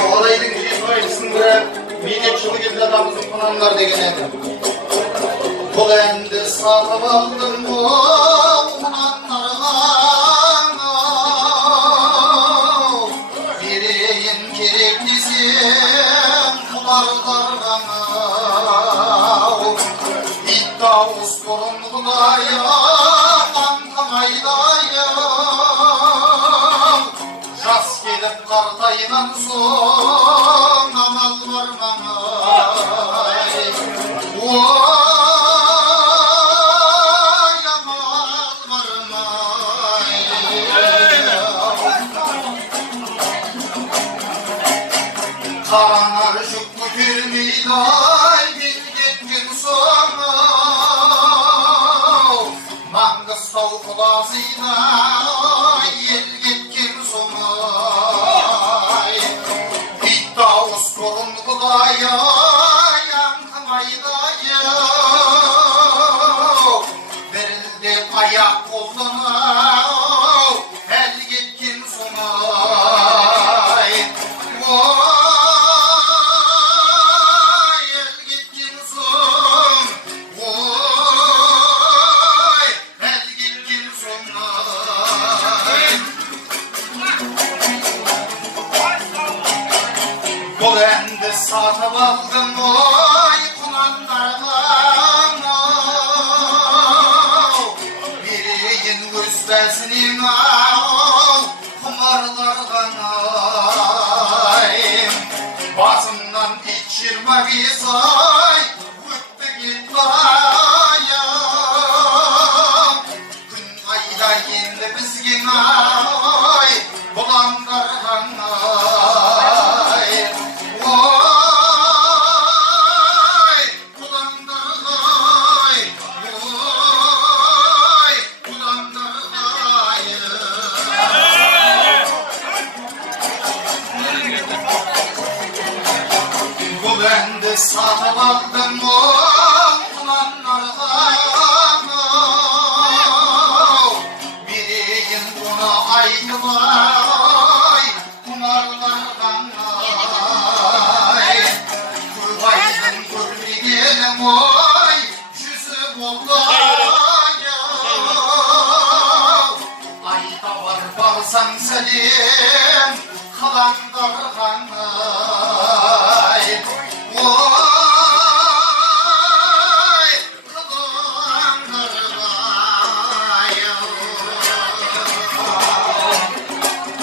Алайдың жезбайсың бірі менен жылы келді адамыздың құнандар деген еді. Бұл әнді сатып алдым құнанларға, берейін керек десем құмарларға. Ит дауыс бұрынғыдай аңқымайдайым, жас келіп қартайған соң амал бармай. Ой, амал бармай. Қаранар жүк көтермейді бел кеткен соң, Маңғыстау құлазиды ел кеткен соң. Ит дауыс бұрынғыдай аңқымайдайым, дірілдеп аяқ қолдан әл кеткен соң. Бұл әнді сатып алдым құнанларға, берейін өз бәсінен құмарларға. Басымнан ит 25 өтті кетті күн айда енді бізге бұлаңдарға. Бұл әнді сатып алдым құнанларға, берейін оны айтып құмарларға. Көп айдың көрмегенім жүзі болды, айта барсаң сәлем қалаңдарға.